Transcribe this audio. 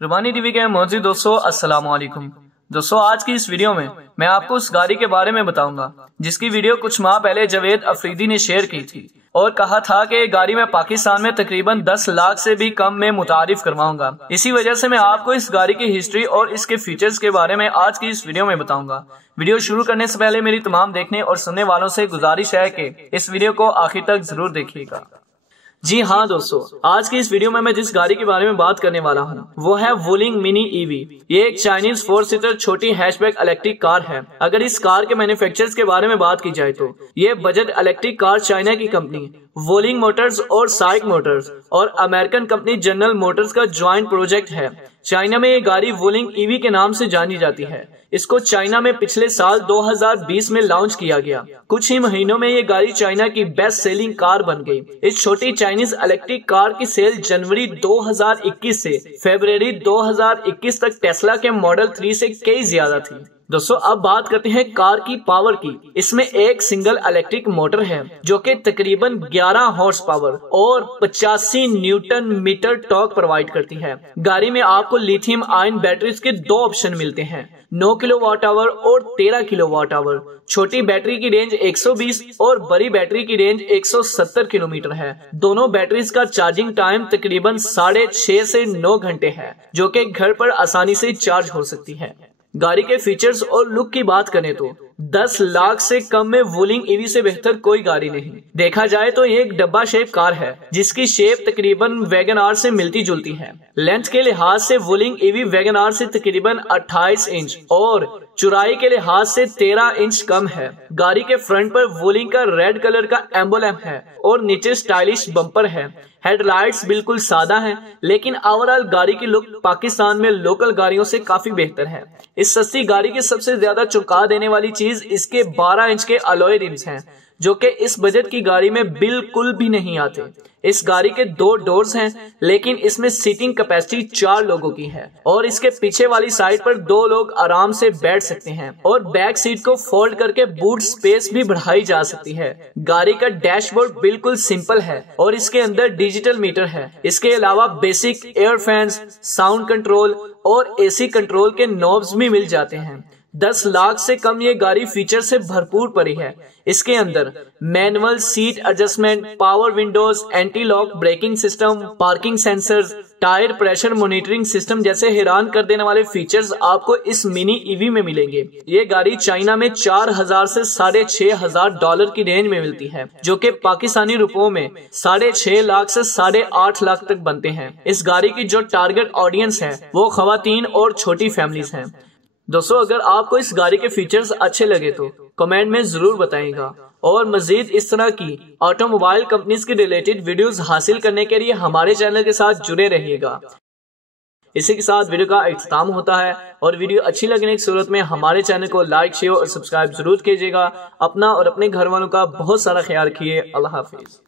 रुबानी TV के मौजूद दोस्तों अस्सलाम वालेकुम। दोस्तों आज की इस वीडियो में मैं आपको उस गाड़ी के बारे में बताऊंगा जिसकी वीडियो कुछ माह पहले जावेद अफरीदी ने शेयर की थी और कहा था कि ये गाड़ी मैं पाकिस्तान में तकरीबन 10 लाख से भी कम में मुतारिफ करवाऊंगा। इसी वजह से मैं आपको इस गाड़ी की हिस्ट्री और इसके फीचर्स के बारे में आज की इस वीडियो में बताऊंगा। वीडियो शुरू करने से पहले मेरी तमाम देखने और सुनने वालों से गुजारिश है कि इस वीडियो को आखिर तक जरूर देखिएगा। जी हाँ दोस्तों, आज की इस वीडियो में मैं जिस गाड़ी के बारे में बात करने वाला हूँ वो है वुलिंग मिनी ईवी। ये एक चाइनीज 4 सीटर छोटी हैचबैक इलेक्ट्रिक कार है। अगर इस कार के मैन्युफैक्चरर्स के बारे में बात की जाए तो ये बजट इलेक्ट्रिक कार चाइना की कंपनी वुलिंग मोटर्स और साइक मोटर्स और अमेरिकन कंपनी जनरल मोटर्स का ज्वाइंट प्रोजेक्ट है। चाइना में ये गाड़ी वुलिंग ईवी के नाम से जानी जाती है। इसको चाइना में पिछले साल 2020 में लॉन्च किया गया। कुछ ही महीनों में ये गाड़ी चाइना की बेस्ट सेलिंग कार बन गई। इस छोटी चाइनीज इलेक्ट्रिक कार की सेल जनवरी 2021 से फरवरी 2021 तक टेस्ला के मॉडल 3 से कई ज्यादा थी। दोस्तों अब बात करते हैं कार की पावर की। इसमें एक सिंगल इलेक्ट्रिक मोटर है जो कि तकरीबन 11 हॉर्स पावर और 85 न्यूटन मीटर टॉर्क प्रोवाइड करती है। गाड़ी में आपको लिथियम आयन बैटरीज के 2 ऑप्शन मिलते हैं, 9 किलोवाट आवर और 13 किलोवाट आवर। छोटी बैटरी की रेंज 120 और बड़ी बैटरी की रेंज 170 किलोमीटर है। दोनों बैटरीज का चार्जिंग टाइम तकरीबन 6.5 से 9 घंटे है जो कि घर पर आसानी से चार्ज हो सकती है। गाड़ी के फीचर्स और लुक की बात करें तो 10 लाख से कम में वुलिंग ईवी से बेहतर कोई गाड़ी नहीं। देखा जाए तो ये एक डब्बा शेप कार है जिसकी शेप तकरीबन वैगन आर से मिलती जुलती है। लेंथ के लिहाज से वुलिंग ईवी वैगन आर से तकरीबन 28 इंच और चौड़ाई के लिहाज से 13 इंच कम है। गाड़ी के फ्रंट पर वुलिंग का रेड कलर का एम्बलम है और नीचे स्टाइलिश बम्पर है। हेडलाइट्स बिल्कुल सादा हैं, लेकिन ओवरऑल गाड़ी की लुक पाकिस्तान में लोकल गाड़ियों से काफी बेहतर है। इस सस्ती गाड़ी की सबसे ज्यादा चौंका देने वाली चीज इसके 12 इंच के अलॉय रिम्स हैं जो कि इस बजट की गाड़ी में बिल्कुल भी नहीं आते। इस गाड़ी के 2 डोर्स हैं, लेकिन इसमें सीटिंग कैपेसिटी 4 लोगों की है और इसके पीछे वाली साइड पर 2 लोग आराम से बैठ सकते हैं और बैक सीट को फोल्ड करके बूट स्पेस भी बढ़ाई जा सकती है। गाड़ी का डैशबोर्ड बिल्कुल सिंपल है और इसके अंदर डिजिटल मीटर है। इसके अलावा basic air fans, sound control और एसी कंट्रोल के नॉब्स भी मिल जाते हैं। 10 लाख से कम ये गाड़ी फीचर से भरपूर पड़ी है। इसके अंदर manual seat adjustment, power Windows, anti lock braking system, parking sensors, tyre pressure monitoring system जैसे हैरान कर देने वाले फीचर्स आपको इस मिनी ईवी में मिलेंगे। ये गाड़ी चाइना में 4000 से $6500 की रेंज में मिलती है जो कि पाकिस्तानी रुपयों में 6.5 लाख से 8.5 लाख तक बनते हैं। इस गाड़ी की जो टारगेट ऑडियंस है वो खवातीन और छोटी फैमिलीज हैं। दोस्तों अगर आपको इस गाड़ी के फीचर्स अच्छे लगे तो कमेंट में जरूर बताइएगा और मजीद इस तरह की ऑटोमोबाइल कंपनीज के रिलेटेड वीडियोस हासिल करने के लिए हमारे चैनल के साथ जुड़े रहिएगा। इसी के साथ वीडियो का इख्तिताम होता है और वीडियो अच्छी लगने की सूरत में हमारे चैनल को लाइक, शेयर और सब्सक्राइब जरूर कीजिएगा। अपना और अपने घर वालों का बहुत सारा ख्याल रखिए। अल्लाह हाफिज।